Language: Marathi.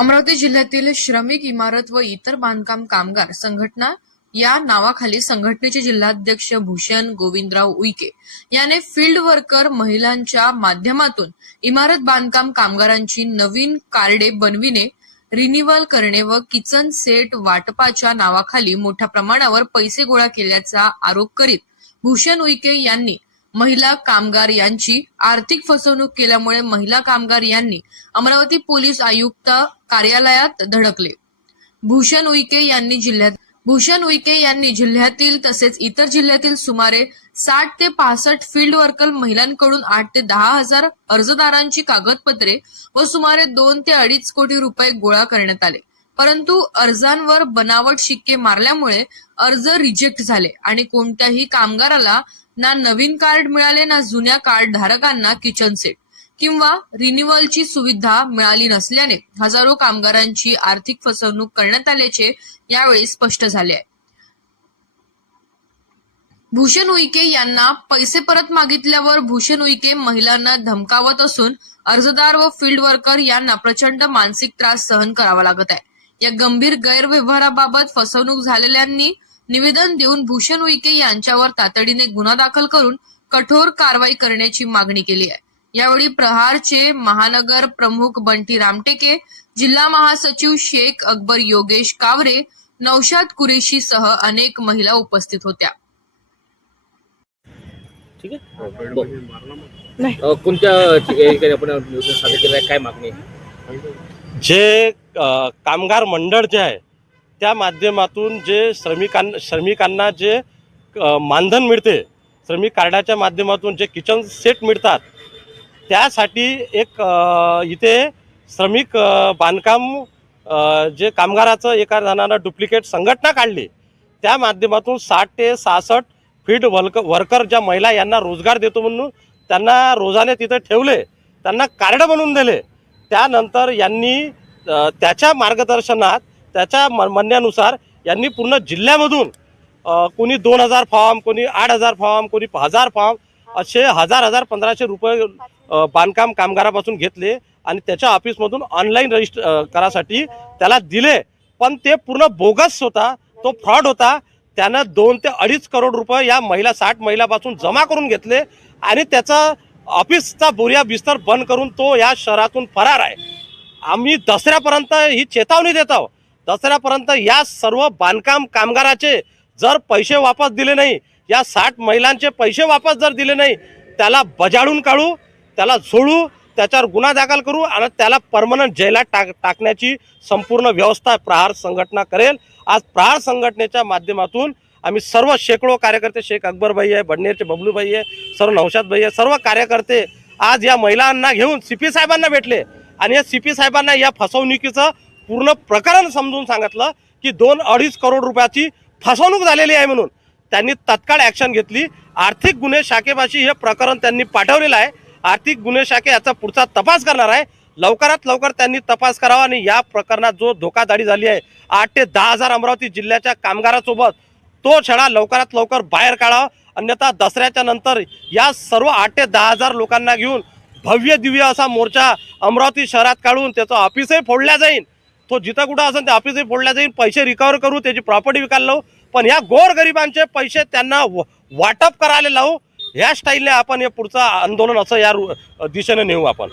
अमरावती जिल्ह्यातील श्रमिक इमारत व इतर बांधकाम कामगार संघटना या नावाखाली संघटनेचे जिल्हाध्यक्ष भूषण गोविंदराव उईके याने फील्ड वर्कर महिलांच्या माध्यमातून इमारत बांधकाम कामगारांची नवीन कार्डे बनविणे, रिन्युअल करणे व किचन सेट वाटपाच्या नावाखाली मोठ्या प्रमाणावर पैसे गोळा केल्याचा आरोप करीत भूषण उईके यांनी महिला कामगार यांची आर्थिक फसवणूक केल्यामुळे महिला कामगार यांनी अमरावती पोलीस आयुक्त कार्यालयात धडकले. भूषण उईके यांनी जिल्ह्यातील तसेच इतर जिल्ह्यातील सुमारे 60 ते 65 फील्ड वर्कर महिलांकडून 8 ते 10 हजार अर्जदारांची कागदपत्रे व सुमारे 2 ते 2.5 कोटी रुपये गोळा करण्यात आले. परंतु अर्जांवर बनावट शिक्के मारल्यामुळे अर्ज रिजेक्ट झाले आणि कोणत्याही कामगाराला ना नवीन कार्ड मिळाले ना जुन्या कार्ड धारकांना किचन सेट किंवा रिन्युअलची सुविधा मिळाली नसल्याने हजारो कामगारांची आर्थिक फसवणूक करण्यात आल्याचे यावेळी स्पष्ट झाले आहे. भूषण उईके यांना पैसे परत मागितल्यावर भूषण उईके महिलांना धमकावत असून अर्जदार व फील्ड वर्कर यांना प्रचंड मानसिक त्रास सहन करावा लागत आहे. या गंभीर गैरव्यवहाराबाबत फसवणूक झालेल्यांनी निवेदन देऊन भूषण उईके यांच्यावर तातडीने गुन्हा दाखल करून कठोर कारवाई करण्याची मागणी केली आहे. यावेळी प्रहारचे महानगर प्रमुख बंटी रामटेके, जिल्हा महासचिव शेख अकबर योगेश कावरे, नौशाद कुरेशी सह अनेक महिला उपस्थित होत्या. ठीक आहे. कोणत्या ठिकाणी आपण निवेदन सादर केलं आहे, काय मागणी आहे? जे कामगार मंडळ जे आहे त्या माध्यमातून जे श्रमिकांना जे मानधन मिळते, श्रमिक कार्डाच्या माध्यमातून जे किचन सेट मिळतात, त्यासाठी एक इथे श्रमिक बांधकाम जे कामगाराचं एका जणानं डुप्लिकेट संघटना काढली. त्या माध्यमातून 60 ते 66 फील्ड वर्कर ज्या महिला यांना रोजगार देतो म्हणून त्यांना रोजाने तिथे ठेवले, त्यांना कार्ड बनवून दिले. त्यानंतर यांनी त्याच्या मार्गदर्शनात, त्याच्या म्हणण्यानुसार यांनी पूर्ण जिल्ह्यामधून कोणी 2000 फॉर्म, कोणी 8000 फॉर्म, कोणी 1000 फॉर्म असे 1500 रुपये बांधकाम कामगारापासून घेतले आणि त्याच्या ऑफिसमधून ऑनलाईन रजिस्टर करासाठी त्याला दिले. पण ते पूर्ण बोगस होता, तो फ्रॉड होता. त्यानं 2 ते 2.5 करोड रुपये या महिला 60 महिलापासून जमा करून घेतले आणि त्याचा ऑफिसचा बोरिया बिस्तर बंद करून तो या शहरातून फरार आहे. आम्ही दसऱ्यापर्यंत ही चेतावणी देत आहोत. दसऱ्यापर्यंत या सर्व बांधकाम कामगाराचे जर पैसे वापस दिले नाही, या 60 महिलांचे पैसे वापस जर दिले नाही, त्याला बजाडून काढू, त्याला झोडू, त्याच्यावर गुन्हा दाखल करू आणि त्याला परमनंट जेलात टाकण्याची संपूर्ण व्यवस्था प्रहार संघटना करेल. आज प्रहार संघटनेच्या माध्यमातून आम्ही सर्व शेकडो कार्यकर्ते, शेख अकबर भाई आहे, बडनेरचे बबलू भाई आहे, सर्व नौशाद भाई आहे, सर्व कार्यकर्ते आज या महिलांना घेऊन सीपी साहेबांना भेटले आणि या सीपी साहेबांना या फसवणुकीचं पूर्ण प्रकरण समजून सांगितलं की 2-2.5 करोड रुपयाची फसवणूक झालेली आहे म्हणून. त्यांनी तत्काळ ॲक्शन घेतली. आर्थिक गुन्हे शाखेपाशी हे प्रकरण त्यांनी पाठवलेलं आहे. आर्थिक गुन्हे शाखे याचा पुढचा तपास करणार आहे. लवकरात लवकर त्यांनी तपास करावा आणि या प्रकरणात जो धोकाधडी झाली आहे 8 ते 10 हजार अमरावती जिल्ह्याच्या कामगारासोबत, तो छडा लवकरात लवकर बाहेर काढावा. अन्यथा दसऱ्याच्या नंतर या सर्व 8 ते 10 हजार लोकांना घेऊन भव्य दिव्य असा मोर्चा अमरावती शहरात काढून त्याचं ऑफिसही फोडल्या जाईल. तो जिथं कुठं असेल ते ऑफिसही फोडल्या जाईल. पैसे रिकवर करू, त्याची प्रॉपर्टी विकायला लावू, पण या गोरगरिबांचे पैसे त्यांना वाटप करायला लावू. ह्या स्टाईलने आपण हे पुढचं आंदोलन असं या दिशेने नेऊ आपण.